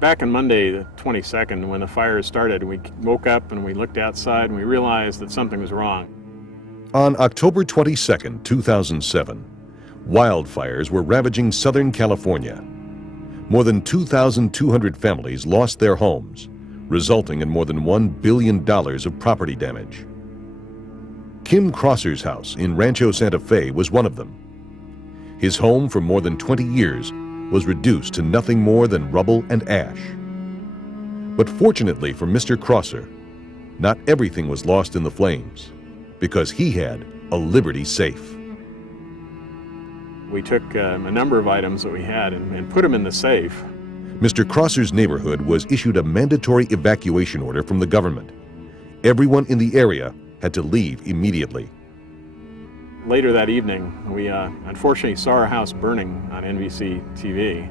Back on Monday, the 22nd, when the fire started, we woke up and we looked outside and we realized that something was wrong. On October 22, 2007, wildfires were ravaging Southern California. More than 2,200 families lost their homes, resulting in more than $1 billion of property damage. Kim Crosser's house in Rancho Santa Fe was one of them. His home for more than 20 years was reduced to nothing more than rubble and ash. But fortunately for Mr. Crosser, not everything was lost in the flames, because he had a Liberty safe. We took a number of items that we had and put them in the safe. Mr. Crosser's neighborhood was issued a mandatory evacuation order from the government. Everyone in the area had to leave immediately. Later that evening, we unfortunately saw our house burning on NBC TV.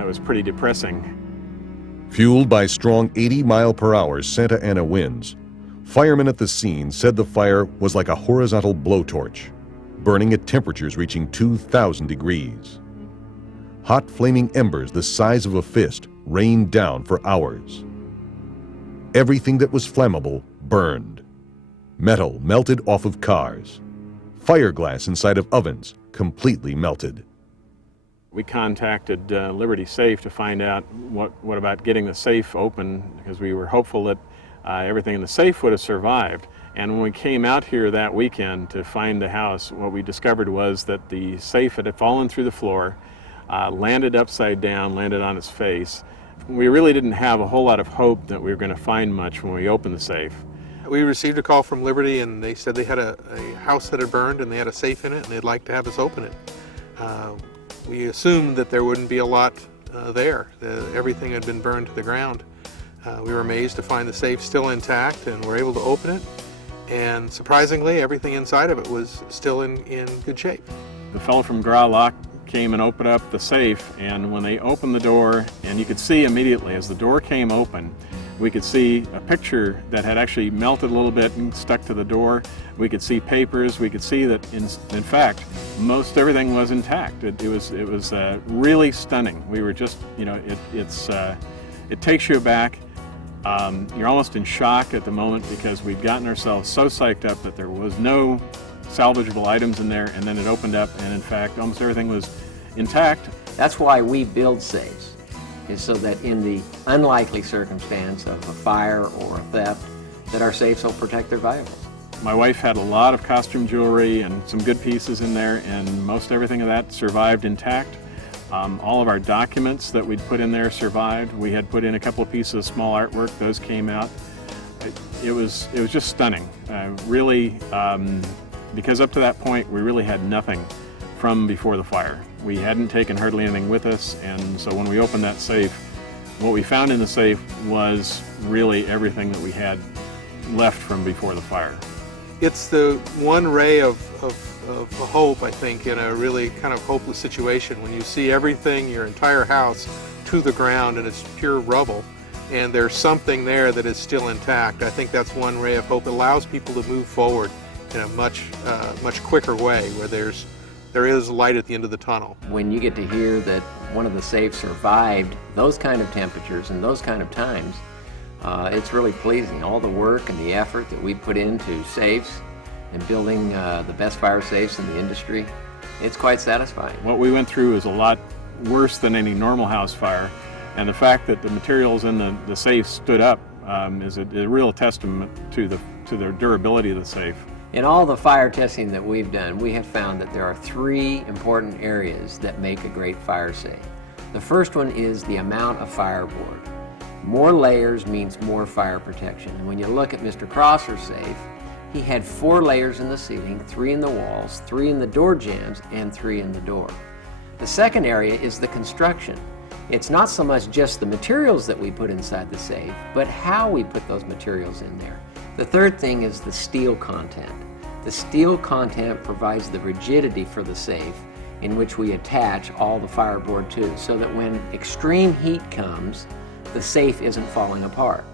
It was pretty depressing. Fueled by strong 80-mile-per-hour Santa Ana winds, firemen at the scene said the fire was like a horizontal blowtorch, burning at temperatures reaching 2,000 degrees. Hot flaming embers the size of a fist rained down for hours. Everything that was flammable burned. Metal melted off of cars. Fiberglass inside of ovens completely melted. We contacted Liberty Safe to find out what about getting the safe open, because we were hopeful that everything in the safe would have survived. And when we came out here that weekend to find the house, what we discovered was that the safe had fallen through the floor, landed upside down, landed on its face. We really didn't have a whole lot of hope that we were going to find much when we opened the safe. We received a call from Liberty, and they said they had a house that had burned and they had a safe in it and they'd like to have us open it. We assumed that there wouldn't be a lot there. Everything had been burned to the ground. We were amazed to find the safe still intact and were able to open it. And surprisingly, everything inside of it was still in good shape. The fellow from Graulock came and opened up the safe, and when they opened the door, and you could see immediately as the door came open, we could see a picture that had actually melted a little bit and stuck to the door. We could see papers. We could see that, in fact, most everything was intact. It was really stunning. We were just, it takes you aback. You're almost in shock at the moment because we'd gotten ourselves so psyched up that there was no salvageable items in there, and then it opened up, and in fact, almost everything was intact. That's why we build safes, is so that in the unlikely circumstance of a fire or a theft, that our safes will protect their valuables. My wife had a lot of costume jewelry and some good pieces in there, and most everything of that survived intact. All of our documents that we'd put in there survived. We had put in a couple of pieces of small artwork. Those came out. It was just stunning. Really, because up to that point, we really had nothing from before the fire. We hadn't taken hardly anything with us, and so when we opened that safe, what we found in the safe was really everything that we had left from before the fire. It's the one ray of hope, I think, in a really kind of hopeless situation when you see everything, your entire house, to the ground and it's pure rubble, and there's something there that is still intact. I think that's one ray of hope. It allows people to move forward in a much quicker way, where there is light at the end of the tunnel. When you get to hear that one of the safes survived those kind of temperatures and those kind of times, it's really pleasing. All the work and the effort that we put into safes and building the best fire safes in the industry, it's quite satisfying. What we went through is a lot worse than any normal house fire, and the fact that the materials in the safe stood up is a real testament to the durability of the safe. In all the fire testing that we've done, we have found that there are three important areas that make a great fire safe. The first one is the amount of fireboard. More layers means more fire protection. And when you look at Mr. Crosser's safe, he had 4 layers in the ceiling, 3 in the walls, 3 in the door jambs, and 3 in the door. The second area is the construction. It's not so much just the materials that we put inside the safe, but how we put those materials in there. The third thing is the steel content. The steel content provides the rigidity for the safe in which we attach all the fireboard to, so that when extreme heat comes, the safe isn't falling apart.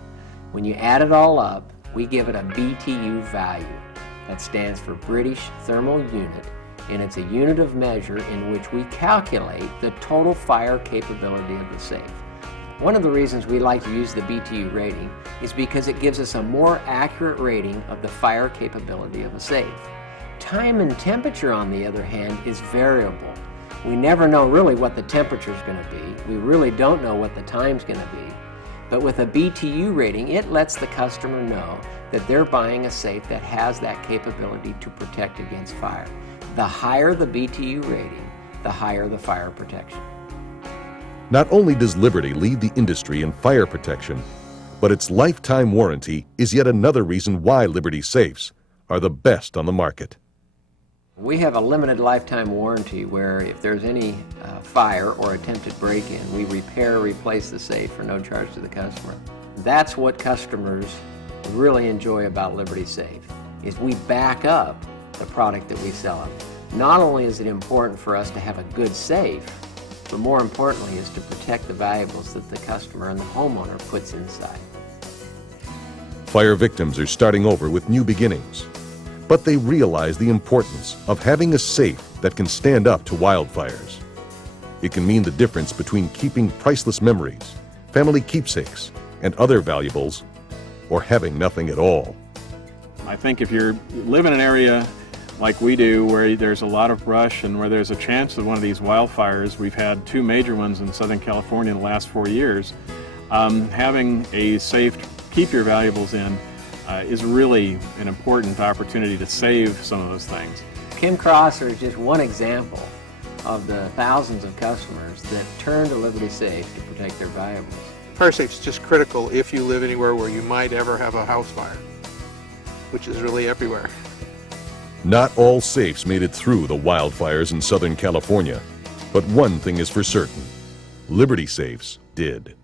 When you add it all up, we give it a BTU value. That stands for British Thermal Unit, and it's a unit of measure in which we calculate the total fire capability of the safe. One of the reasons we like to use the BTU rating is because it gives us a more accurate rating of the fire capability of a safe. Time and temperature, on the other hand, is variable. We never know really what the temperature is going to be. We really don't know what the time's going to be. But with a BTU rating, it lets the customer know that they're buying a safe that has that capability to protect against fire. The higher the BTU rating, the higher the fire protection. Not only does Liberty lead the industry in fire protection, but its lifetime warranty is yet another reason why Liberty safes are the best on the market. We have a limited lifetime warranty where if there's any fire or attempted break-in, we repair or replace the safe for no charge to the customer. That's what customers really enjoy about Liberty Safe, is we back up the product that we sell them. Not only is it important for us to have a good safe, but more importantly is to protect the valuables that the customer and the homeowner puts inside. Fire victims are starting over with new beginnings, but they realize the importance of having a safe that can stand up to wildfires. It can mean the difference between keeping priceless memories, family keepsakes, and other valuables, or having nothing at all. I think if you live in an area like we do, where there's a lot of brush and where there's a chance of one of these wildfires, we've had 2 major ones in Southern California in the last 4 years, having a safe to keep your valuables in is really an important opportunity to save some of those things. Kim Crosser is just one example of the thousands of customers that turn to Liberty Safe to protect their valuables. Fire safety is just critical if you live anywhere where you might ever have a house fire, which is really everywhere. Not all safes made it through the wildfires in Southern California, but one thing is for certain: Liberty safes did.